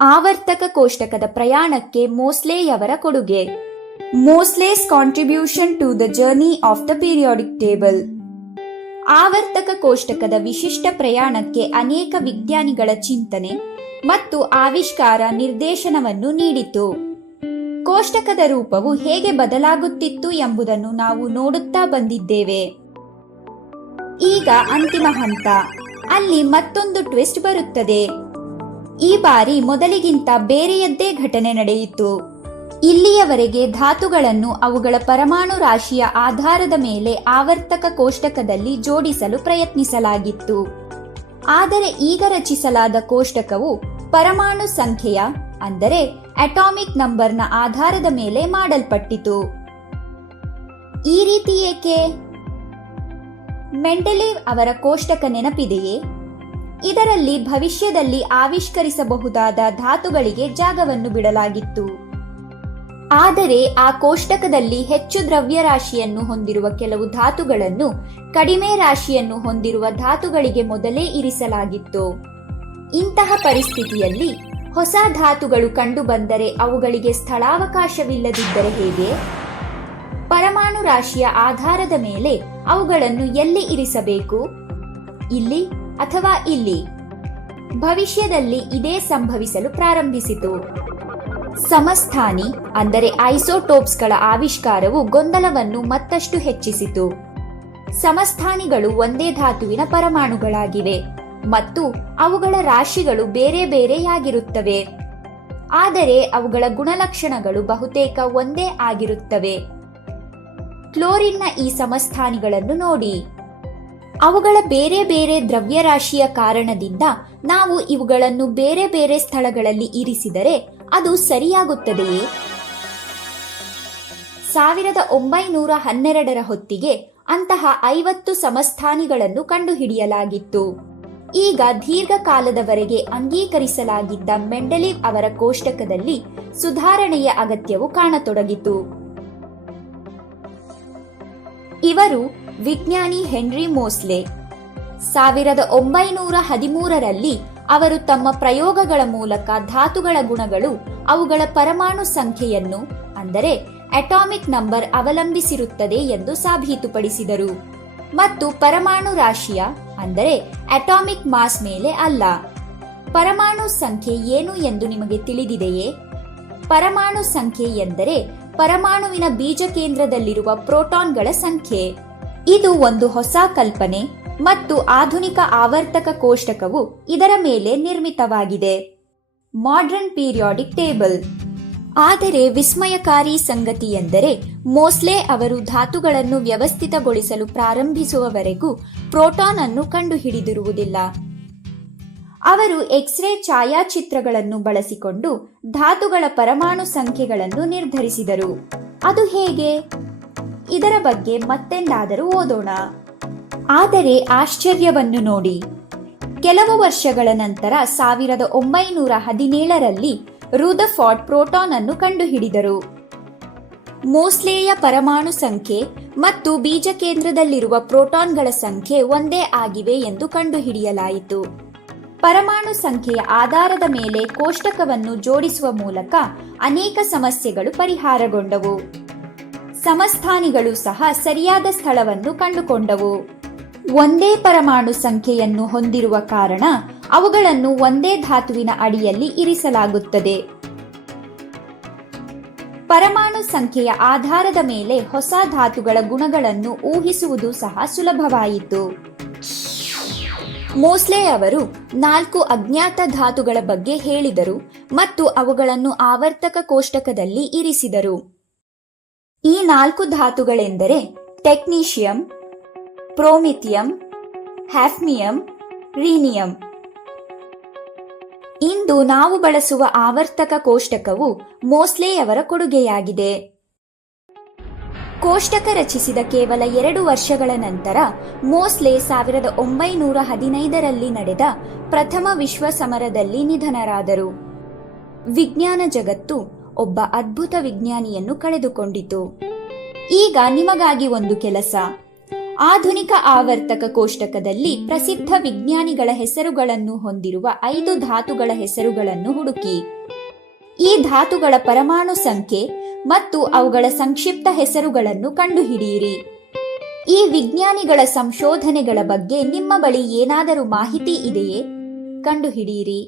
ಆವರ್ತಕ ಕೋಷ್ಟಕದ ಪ್ರಯಾಣಕ್ಕೆ ಮೋಸ್ಲೆಯವರ ಕೊಡುಗೆ. Moseley's contribution to the journey of the periodic table. ಆವರ್ತಕ ಕೋಷ್ಟಕದ ವಿಶಿಷ್ಟ ಪ್ರಯಾಣಕ್ಕೆ ಅನೇಕ ವಿಜ್ಞಾನಿಗಳ ಚಿಂತನೆ ಮತ್ತು ಆವಿಷ್ಕಾರ ನಿರ್ದೇಶನವನ್ನು ನೀಡಿತು. ಕೋಷ್ಟಕದ ರೂಪವು ಹೇಗೆ ಬದಲಾಗುತ್ತಿತ್ತು ಎಂಬುದನ್ನು ನಾವು ನೋಡುತ್ತಾ ಬಂದಿದ್ದೇವೆ. ಈಗ ಅಂತಿಮ ಹಂತ, ಅಲ್ಲಿ ಮತ್ತೊಂದು ಟ್ವಿಸ್ಟ್ ಬರುತ್ತದೆ. ಈ ಬಾರಿ ಮೊದಲಿಗಿಂತ ಬೇರೆಯದ್ದೇ ಘಟನೆ ನಡೆಯಿತು. ಇಲ್ಲಿಯವರೆಗೆ ಧಾತುಗಳನ್ನು ಅವುಗಳ ಪರಮಾಣು ರಾಶಿಯ ಆಧಾರದ ಮೇಲೆ ಆವರ್ತಕ ಕೋಷ್ಟಕದಲ್ಲಿ ಜೋಡಿಸಲು ಪ್ರಯತ್ನಿಸಲಾಗಿತ್ತು. ಆದರೆ ಈಗ ರಚಿಸಲಾದ ಕೋಷ್ಟಕವು ಪರಮಾಣು ಸಂಖ್ಯೆಯ ಅಂದರೆ ಅಟಾಮಿಕ್ ನಂಬರ್ನ ಆಧಾರದ ಮೇಲೆ ಮಾಡಲ್ಪಟ್ಟಿತು. ಈ ರೀತಿ ಏಕೆ? ಮೆಂಡೆಲೀವ್ ಅವರ ಕೋಷ್ಟಕ ನೆನಪಿದೆಯೇ? ಇದರಲ್ಲಿ ಭವಿಷ್ಯದಲ್ಲಿ ಆವಿಷ್ಕರಿಸಬಹುದಾದ ಧಾತುಗಳಿಗೆ ಜಾಗವನ್ನು ಬಿಡಲಾಗಿತ್ತು. ಆದರೆ ಆ ಕೋಷ್ಟಕದಲ್ಲಿ ಹೆಚ್ಚು ದ್ರವ್ಯರಾಶಿಯನ್ನು ಹೊಂದಿರುವ ಕೆಲವು ಧಾತುಗಳನ್ನು ಕಡಿಮೆ ರಾಶಿಯನ್ನು ಹೊಂದಿರುವ ಧಾತುಗಳಿಗೆ ಮೊದಲೇ ಇರಿಸಲಾಗಿತ್ತು. ಇಂತಹ ಪರಿಸ್ಥಿತಿಯಲ್ಲಿ ಹೊಸ ಧಾತುಗಳು ಕಂಡುಬಂದರೆ ಅವುಗಳಿಗೆ ಸ್ಥಳಾವಕಾಶವಿಲ್ಲದಿದ್ದರೆ ಹೇಗೆ? ಪರಮಾಣು ರಾಶಿಯ ಆಧಾರದ ಮೇಲೆ ಅವುಗಳನ್ನು ಎಲ್ಲಿ ಇರಿಸಬೇಕು? ಇಲ್ಲಿ ಅಥವಾ ಇಲ್ಲಿ? ಭವಿಷ್ಯದಲ್ಲಿ ಇದೇ ಸಂಭವಿಸಲು ಪ್ರಾರಂಭಿಸಿತು. ಸಮಸ್ಥಾನಿ ಅಂದರೆ ಐಸೋಟೋಪ್ಸ್ಗಳ ಆವಿಷ್ಕಾರವು ಗೊಂದಲವನ್ನು ಮತ್ತಷ್ಟು ಹೆಚ್ಚಿಸಿತು. ಸಮಸ್ಥಾನಿಗಳು ಒಂದೇ ಧಾತುವಿನ ಪರಮಾಣುಗಳಾಗಿವೆ ಮತ್ತು ಅವುಗಳ ರಾಶಿಗಳು ಬೇರೆ ಬೇರೆಯಾಗಿರುತ್ತವೆ. ಆದರೆ ಅವುಗಳ ಗುಣಲಕ್ಷಣಗಳು ಬಹುತೇಕ ಒಂದೇ ಆಗಿರುತ್ತವೆ. ಕ್ಲೋರಿನ್ನ ಈ ಸಮಸ್ಥಾನಿಗಳನ್ನು ನೋಡಿ. ಅವುಗಳ ಬೇರೆ ಬೇರೆ ದ್ರವ್ಯರಾಶಿಯ ಕಾರಣದಿಂದ ನಾವು ಇವುಗಳನ್ನು ಬೇರೆ ಬೇರೆ ಸ್ಥಳಗಳಲ್ಲಿ ಇರಿಸಿದರೆ ಅದು ಸರಿಯಾಗುತ್ತದೆಯೇ? 1912ರ ಹೊತ್ತಿಗೆ ಅಂತಹ 50 ಸಮಸ್ಥಾನಿಗಳನ್ನು ಕಂಡುಹಿಡಿಯಲಾಗಿತ್ತು. ಈಗ ದೀರ್ಘಕಾಲದವರೆಗೆ ಅಂಗೀಕರಿಸಲಾಗಿದ್ದ ಮೆಂಡೆಲೀವ್ ಅವರ ಕೋಷ್ಟಕದಲ್ಲಿ ಸುಧಾರಣೆಯ ಅಗತ್ಯವು ಕಾಣತೊಡಗಿತು. ಇವರು ವಿಜ್ಞಾನಿ ಹೆನ್ರಿ ಮೋಸ್ಲೆ. 1913ರಲ್ಲಿ ಅವರು ತಮ್ಮ ಪ್ರಯೋಗಗಳ ಮೂಲಕ ಧಾತುಗಳ ಗುಣಗಳು ಅವುಗಳ ಪರಮಾಣು ಸಂಖ್ಯೆಯನ್ನು ಅಂದರೆ ಅಟಾಮಿಕ್ ನಂಬರ್ ಅವಲಂಬಿಸಿರುತ್ತದೆ ಎಂದು ಸಾಬೀತುಪಡಿಸಿದರು ಮತ್ತು ಪರಮಾಣು ರಾಶಿಯ ಅಂದರೆ ಅಟಾಮಿಕ್ ಮಾಸ್ ಮೇಲೆ ಅಲ್ಲ. ಪರಮಾಣು ಸಂಖ್ಯೆ ಏನು ಎಂದು ನಿಮಗೆ ತಿಳಿದಿದೆಯೇ? ಪರಮಾಣು ಸಂಖ್ಯೆ ಎಂದರೆ ಪರಮಾಣುವಿನ ಬೀಜ ಕೇಂದ್ರದಲ್ಲಿರುವ ಪ್ರೋಟಾನ್ಗಳ ಸಂಖ್ಯೆ. ಇದು ಒಂದು ಹೊಸ ಕಲ್ಪನೆ ಮತ್ತು ಆಧುನಿಕ ಆವರ್ತಕ ಕೋಷ್ಟಕವು ಇದರ ಮೇಲೆ ನಿರ್ಮಿತವಾಗಿದೆ. Modern periodic table. ಆದರೆ ವಿಸ್ಮಯಕಾರಿ ಸಂಗತಿ ಎಂದರೆ ಮೋಸ್ಲೆ ಅವರು ಧಾತುಗಳನ್ನು ವ್ಯವಸ್ಥಿತಗೊಳಿಸಲು ಪ್ರಾರಂಭಿಸುವವರೆಗೂ ಪ್ರೋಟಾನ್ ಅನ್ನು ಕಂಡುಹಿಡಿದಿರುವುದಿಲ್ಲ. ಅವರು ಎಕ್ಸ್ರೇ ಛಾಯಾಚಿತ್ರಗಳನ್ನು ಬಳಸಿಕೊಂಡು ಧಾತುಗಳ ಪರಮಾಣು ಸಂಖ್ಯೆಗಳನ್ನು ನಿರ್ಧರಿಸಿದರು. ಅದು ಹೇಗೆ? ಇದರ ಬಗ್ಗೆ ಮತ್ತೆಂದಾದರೂ ಓದೋಣ. ಆದರೆ ಆಶ್ಚರ್ಯವನ್ನು ನೋಡಿ. ಕೆಲವು ವರ್ಷಗಳ ನಂತರ 1917ರಲ್ಲಿ ರೂದರ್ಫೋರ್ಡ್ ಪ್ರೋಟಾನ್ ಅನ್ನು ಕಂಡುಹಿಡಿದರು. ಮೋಸ್ಲೆಯ ಪರಮಾಣು ಸಂಖ್ಯೆ ಮತ್ತು ಬೀಜ ಕೇಂದ್ರದಲ್ಲಿರುವ ಪ್ರೋಟಾನ್ಗಳ ಸಂಖ್ಯೆ ಒಂದೇ ಆಗಿವೆ ಎಂದು ಕಂಡುಹಿಡಿಯಲಾಯಿತು. ಪರಮಾಣು ಸಂಖ್ಯೆಯ ಆಧಾರದ ಮೇಲೆ ಕೋಷ್ಟಕವನ್ನು ಜೋಡಿಸುವ ಮೂಲಕ ಅನೇಕ ಸಮಸ್ಯೆಗಳು ಪರಿಹಾರಗೊಂಡವು. ಸಮಸ್ಥಾನಿಗಳು ಸಹ ಸರಿಯಾದ ಸ್ಥಳವನ್ನು ಕಂಡುಕೊಂಡವು. ಒಂದೇ ಪರಮಾಣು ಸಂಖ್ಯೆಯನ್ನು ಹೊಂದಿರುವ ಕಾರಣ ಅವುಗಳನ್ನು ಒಂದೇ ಧಾತುವಿನ ಅಡಿಯಲ್ಲಿ ಇರಿಸಲಾಗುತ್ತದೆ. ಪರಮಾಣು ಸಂಖ್ಯೆಯ ಆಧಾರದ ಮೇಲೆ ಹೊಸ ಧಾತುಗಳ ಗುಣಗಳನ್ನು ಊಹಿಸುವುದು ಸಹ ಸುಲಭವಾಯಿತು. ಮೋಸ್ಲೆ ಅವರು 4 ಅಜ್ಞಾತ ಧಾತುಗಳ ಬಗ್ಗೆ ಹೇಳಿದರು ಮತ್ತು ಅವುಗಳನ್ನು ಆವರ್ತಕ ಕೋಷ್ಟಕದಲ್ಲಿ ಇರಿಸಿದರು. ಈ 4 ಧಾತುಗಳೆಂದರೆ ಟೆಕ್ನೀಷಿಯಂ, ಪ್ರೋಮಿಥಿಯಂ, ಹ್ಯಾಫ್ನಿಯಂ, ರೀನಿಯಂ. ಇಂದು ನಾವು ಬಳಸುವ ಆವರ್ತಕ ಕೋಷ್ಟಕವು ಮೋಸ್ಲೆಯವರ ಕೊಡುಗೆಯಾಗಿದೆ. ಕೋಷ್ಟಕ ರಚಿಸಿದ ಕೇವಲ 2 ವರ್ಷಗಳ ನಂತರ ಮೋಸ್ಲೆ 1915ರಲ್ಲಿ ನಡೆದ ಪ್ರಥಮ ವಿಶ್ವ ಸಮರದಲ್ಲಿ ನಿಧನರಾದರು. ವಿಜ್ಞಾನ ಜಗತ್ತು ಒಬ್ಬ ಅದ್ಭುತ ವಿಜ್ಞಾನಿಯನ್ನು ಕಳೆದುಕೊಂಡಿತು. ಈಗ ನಿಮಗಾಗಿ ಒಂದು ಕೆಲಸ. ಆಧುನಿಕ ಆವರ್ತಕ ಕೋಷ್ಟಕದಲ್ಲಿ ಪ್ರಸಿದ್ಧ ವಿಜ್ಞಾನಿಗಳ ಹೆಸರುಗಳನ್ನು ಹೊಂದಿರುವ 5 ಧಾತುಗಳ ಹೆಸರುಗಳನ್ನು ಹುಡುಕಿ. ಈ ಧಾತುಗಳ ಪರಮಾಣು ಸಂಖ್ಯೆ ಮತ್ತು ಅವುಗಳ ಸಂಕ್ಷಿಪ್ತ ಹೆಸರುಗಳನ್ನು ಕಂಡುಹಿಡಿಯಿರಿ. ಈ ವಿಜ್ಞಾನಿಗಳ ಸಂಶೋಧನೆಗಳ ಬಗ್ಗೆ ನಿಮ್ಮ ಬಳಿ ಏನಾದರೂ ಮಾಹಿತಿ ಇದೆಯೇ? ಕಂಡುಹಿಡಿಯಿರಿ.